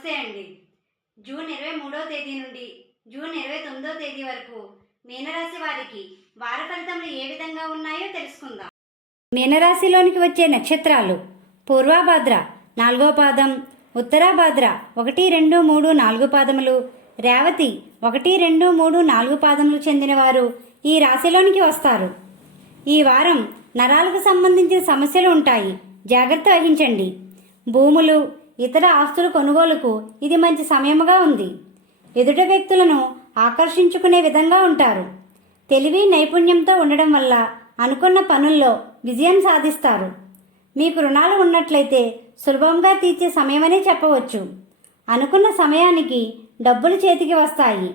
నమస్తే అండి. జూన్ ఇరవై మూడో తేదీ నుండి జూన్ ఇరవై తొమ్మిదో తేదీ వరకు మీనరాశి వారికి వార ఫలితములు ఏ విధంగా ఉన్నాయో తెలుసుకుందాం. మీనరాశిలోనికి వచ్చే నక్షత్రాలు పూర్వాభాద్ర నాలుగో పాదం ఉత్తరాభాద్ర ఒకటి రెండు మూడు నాలుగు పాదములు రేవతి ఒకటి రెండు మూడు నాలుగు పాదములు చెందినవారు ఈ రాశిలోనికి వస్తారు. ఈ వారం నరాలకు సంబంధించిన సమస్యలు ఉంటాయి. జాగ్రత్త వహించండి. భూములు ఇతర ఆస్తుల కొనుగోలుకు ఇది మంచి సమయముగా ఉంది. ఎదుట వ్యక్తులను ఆకర్షించుకునే విధంగా ఉంటారు. తెలివి నైపుణ్యంతో ఉండడం వల్ల అనుకున్న పనుల్లో విజయం సాధిస్తారు. మీకు రుణాలు ఉన్నట్లయితే సులభంగా తీర్చే సమయమనే చెప్పవచ్చు. అనుకున్న సమయానికి డబ్బులు చేతికి వస్తాయి.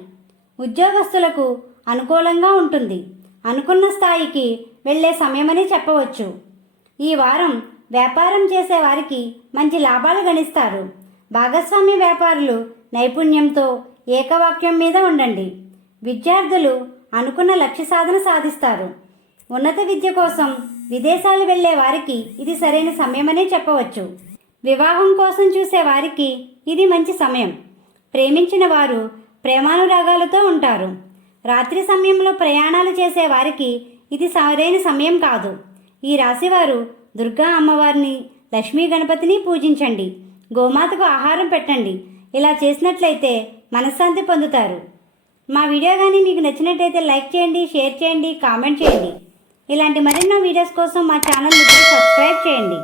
ఉద్యోగస్తులకు అనుకూలంగా ఉంటుంది. అనుకున్న స్థాయికి వెళ్ళే సమయమని చెప్పవచ్చు. ఈ వారం వ్యాపారం చేసేవారికి మంచి లాభాలు గణిస్తారు. భాగస్వామ్య వ్యాపారులు నైపుణ్యంతో ఏకవాక్యం మీద ఉండండి. విద్యార్థులు అనుకున్న లక్ష్య సాధన సాధిస్తారు. ఉన్నత విద్య కోసం విదేశాలు వెళ్ళే వారికి ఇది సరైన సమయమనే చెప్పవచ్చు. వివాహం కోసం చూసే వారికి ఇది మంచి సమయం. ప్రేమించిన వారు ప్రేమానురాగాలతో ఉంటారు. రాత్రి సమయంలో ప్రయాణాలు చేసే వారికి ఇది సరైన సమయం కాదు. ఈ రాశివారు దుర్గా అమ్మవారిని లక్ష్మీ గణపతిని పూజించండి. గోమాతకు ఆహారం పెట్టండి. ఇలా చేసినట్లయితే మనశ్శాంతి పొందుతారు. మా వీడియో కానీ మీకు నచ్చినట్లయితే లైక్ చేయండి షేర్ చేయండి కామెంట్ చేయండి. ఇలాంటి మరెన్నో వీడియోస్ కోసం మా ఛానల్ని సబ్స్క్రైబ్ చేయండి.